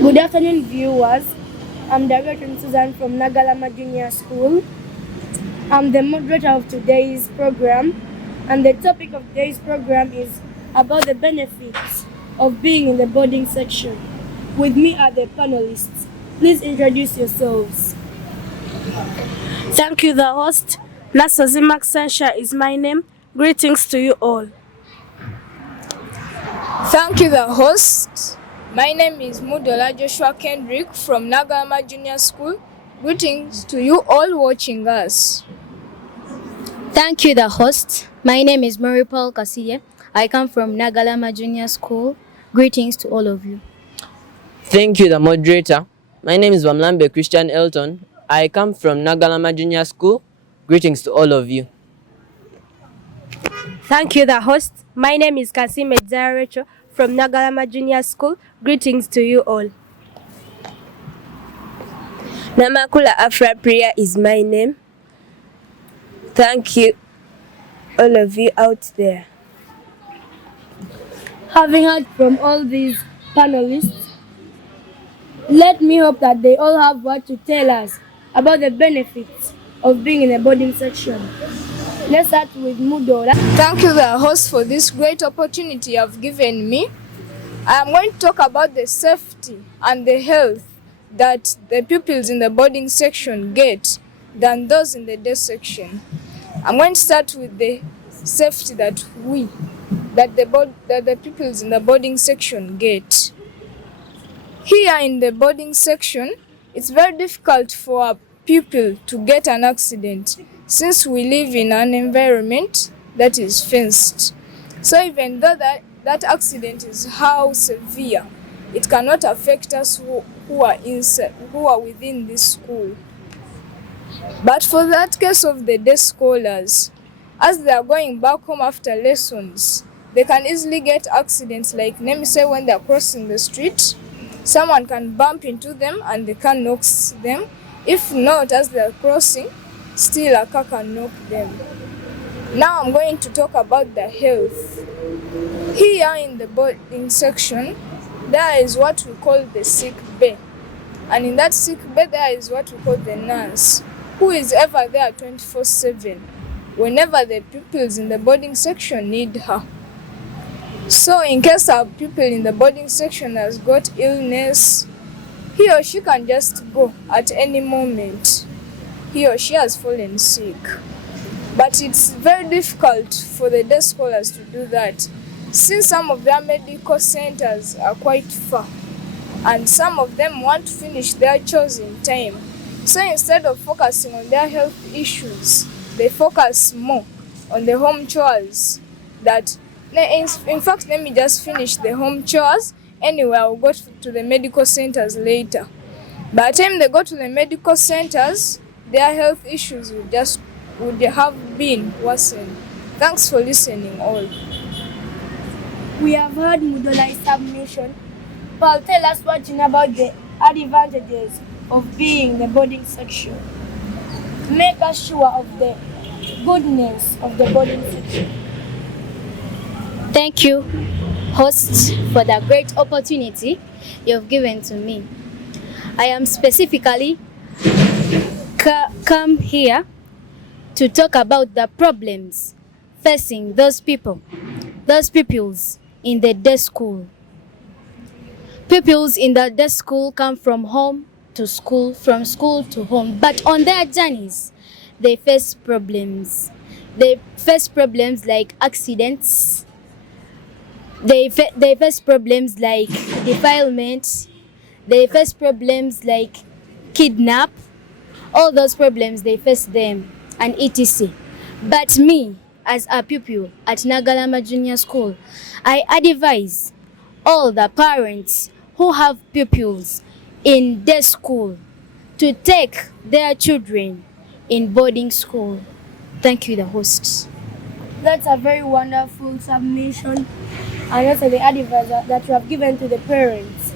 Good afternoon, viewers. I'm Director Susan from Naggalama Junior School. I'm the moderator of today's program, and the topic of today's program is about the benefits of being in the boarding section. With me are the panelists. Please introduce yourselves. Thank you, the host. Nasazimak Sansha is my name. Greetings to you all. Thank you, the host. My name is Mudola Joshua Kendrick from Naggalama Junior School. Greetings to you all watching us. Thank you, the host. My name is Mary Paul Kasiye. I come from Naggalama Junior School. Greetings to all of you. Thank you, the moderator. My name is Wamlambe Christian Elton. I come from Naggalama Junior School. Greetings to all of you. Thank you, the host. My name is Kasime Zarecho from Naggalama Junior School. Greetings to you all. Namakula Afra Priya is my name. Thank you, all of you out there. Having heard from all these panelists, let me hope that they all have what to tell us about the benefits of being in the boarding section. Let's start with Mudola. Thank you, the host, for this great opportunity you have given me. I am going to talk about the safety and the health that the pupils in the boarding section get than those in the day section. I'm going to start with the safety that the pupils in the boarding section get. Here in the boarding section, it's very difficult for a pupil to get an accident since we live in an environment that is fenced. So even though that accident is how severe, it cannot affect us who are within this school. But for that case of the day scholars, as they are going back home after lessons, they can easily get accidents, like let me say when they are crossing the street, someone can bump into them and they can knock them. If not, as they are crossing, still a car can knock them. Now I'm going to talk about the health. Here in the boarding section, there is what we call the sick bay. And in that sick bay, there is what we call the nurse, who is ever there 24/7, whenever the pupils in the boarding section need her. So in case a pupil in the boarding section has got illness, he or she can just go at any moment. He or she has fallen sick. But it's very difficult for the day scholars to do that, since some of their medical centers are quite far, and some of them want to finish their chores in time. So instead of focusing on their health issues, they focus more on the home chores. That, in fact, let me just finish the home chores. Anyway, I'll go to the medical centers later. By the time they go to the medical centers, their health issues would have been worsened. Thanks for listening all. We have heard Mudola's submission. Paul, tell us what you know about the advantages of being in the boarding section. Make us sure of the goodness of the boarding section. Thank you, hosts, for the great opportunity you've given to me. I am specifically come here to talk about the problems facing those pupils in the day school. Pupils in the day school come from home to school, from school to home, but on their journeys, they face problems. They face problems like accidents. They face problems like defilement. They face problems like kidnap. All those problems, they face them and etc. But me, as a pupil at Naggalama Junior School, I advise all the parents who have pupils in day school to take their children in boarding school. Thank you, the hosts. That's a very wonderful submission, and also the advice that you have given to the parents.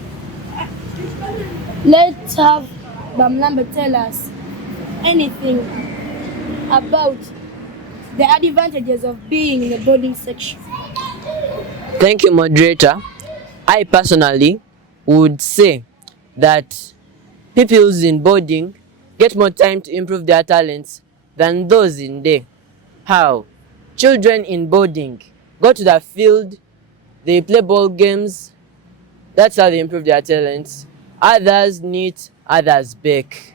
Let's have Bamlambe tell us anything about the advantages of being in the boarding section. Thank you, moderator. I personally would say that pupils in boarding get more time to improve their talents than those in day. How? Children in boarding go to the field, they play ball games, that's how they improve their talents. Others knit, others bake.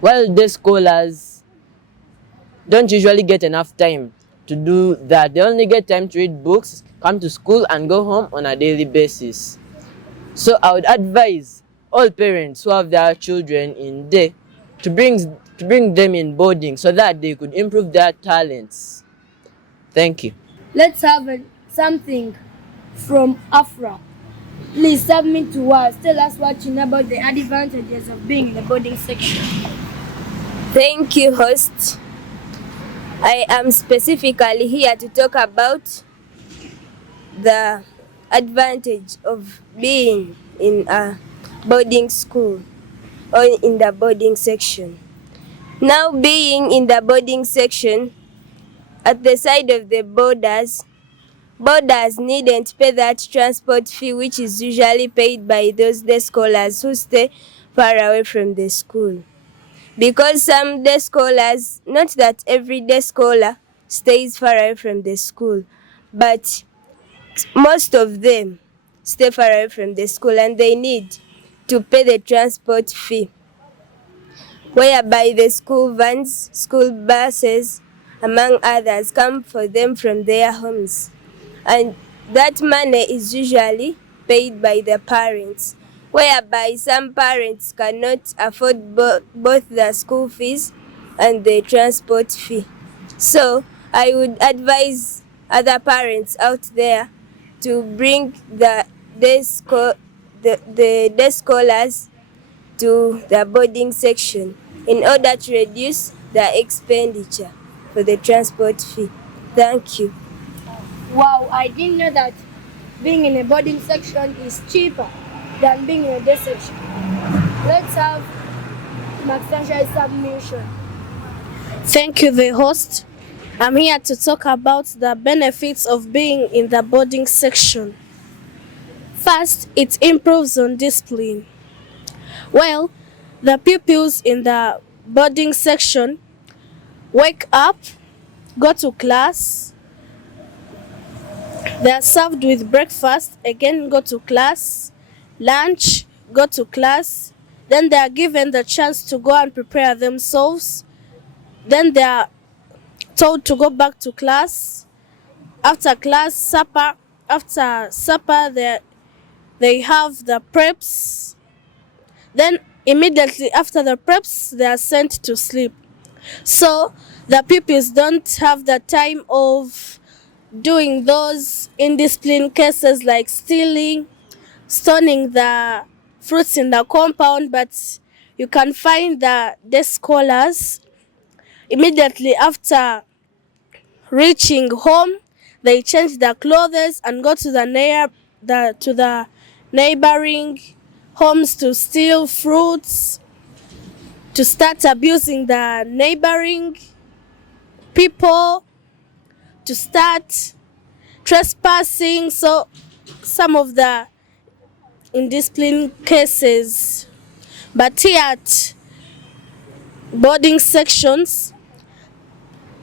While day scholars don't usually get enough time to do that. They only get time to read books, come to school, and go home on a daily basis. So I would advise all parents who have their children in day to bring them in boarding so that they could improve their talents. Thank you. Let's have something from Afra. Please submit to us. Tell us what you know about the advantages of being in the boarding section. Thank you, host. I am specifically here to talk about the advantage of being in a boarding school or in the boarding section. Now, being in the boarding section, at the side of the boarders needn't pay that transport fee which is usually paid by those day scholars who stay far away from the school. Because some day scholars, not that every day scholar stays far away from the school, but most of them stay far away from the school and they need to pay the transport fee, whereby the school vans, school buses, among others, come for them from their homes. And that money is usually paid by the parents, whereby some parents cannot afford both the school fees and the transport fee. So I would advise other parents out there to bring the day scholars to the boarding section in order to reduce the expenditure for the transport fee. Thank you. Wow, I didn't know that being in a boarding section is cheaper than being in a day section. Let's have Maxanshai's submission. Thank you, the host. I'm here to talk about the benefits of being in the boarding section. First, it improves on discipline. Well, the pupils in the boarding section wake up, go to class, they are served with breakfast, again go to class, lunch, go to class, then they are given the chance to go and prepare themselves, then they are told to go back to class. After class, supper. After supper, they have the preps. Then immediately after the preps, they are sent to sleep. So the pupils don't have the time of doing those indisciplined cases like stealing, stoning the fruits in the compound, but you can find the day scholars immediately after reaching home, they change their clothes and go to the neighboring homes to steal fruits, to start abusing the neighboring people, to start trespassing. So some of the indisciplined cases. But here at boarding sections,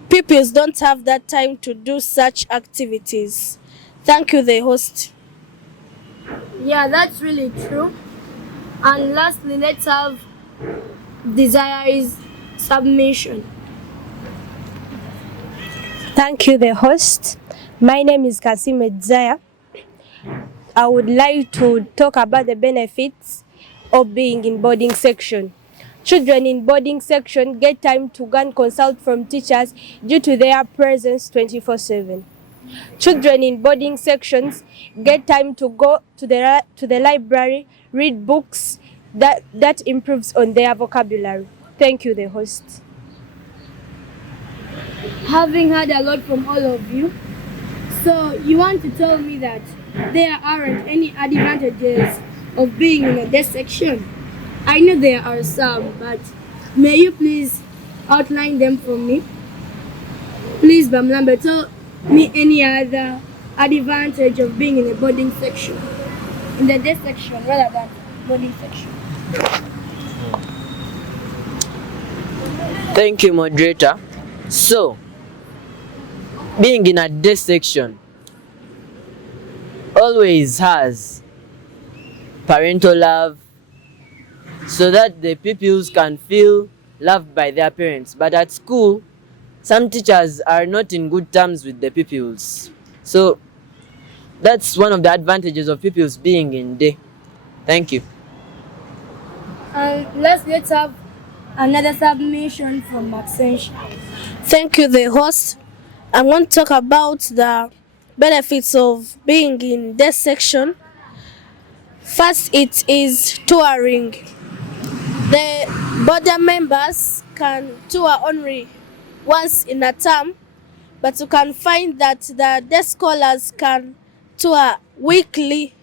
pupils don't have that time to do such activities. Thank you, the host. Yeah, that's really true. And lastly, let's have Desire's submission. Thank you, the host. My name is Desire. I would like to talk about the benefits of being in boarding section. Children in boarding section get time to go and consult from teachers due to their presence 24/7. Children in boarding sections get time to go to the library, read books that improves on their vocabulary. Thank you, the host. Having heard a lot from all of you, so you want to tell me that there aren't any advantages of being in a day section? I know there are some, but may you please outline them for me? Please, Bamlambe, tell me any other advantage of being in a boarding section, in the day section rather than boarding section. Thank you, moderator. So, being in a day section always has parental love so that the pupils can feel loved by their parents. But at school, some teachers are not in good terms with the pupils. So, that's one of the advantages of pupils being in day. Thank you. And let's have another submission from Maxentia. Thank you, the host. I'm going to talk about the benefits of being in this section. First, it is touring. The board members can tour only once in a term, but you can find that the day scholars can tour weekly.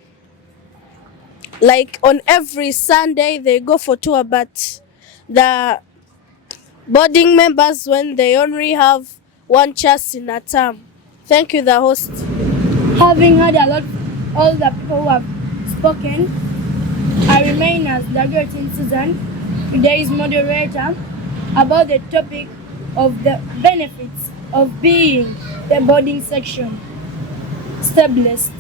Like on every Sunday they go for tour, but the boarding members, when they only have one chance in a term. Thank you, the host. Having heard all the people who have spoken, I remain as Naggalama Susan, today's moderator, about the topic of the benefits of being the boarding section. Stay blessed.